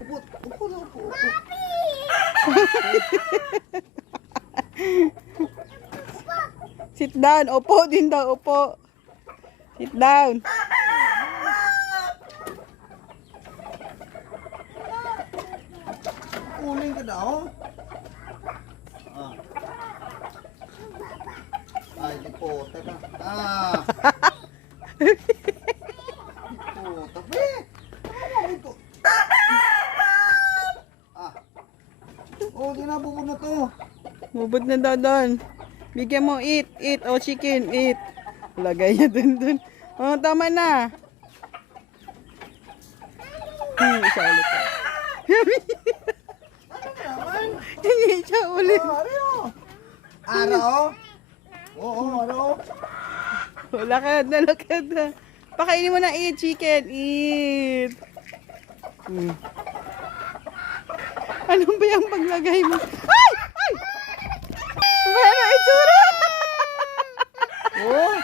Upo, upo na, upo. Sit down. Upo din daw. Upo. Sit down. Uling ka daw. Ah. Ay, di po. Teka. Ah. Oh, tabi. Ah. Oh, ginabubog na to. Bubod na daw doon. Bigyan mo, eat, eat. O, chicken, eat. Lagay niya dun. Oh, tama na. Isa ulit. Isa ulit. Araw. Oo, araw. Lakad na. Pakainin mo na, eat, chicken, eat. Ano ba yung paglagay mo? Ay! Ay! Meron itsura! Oh.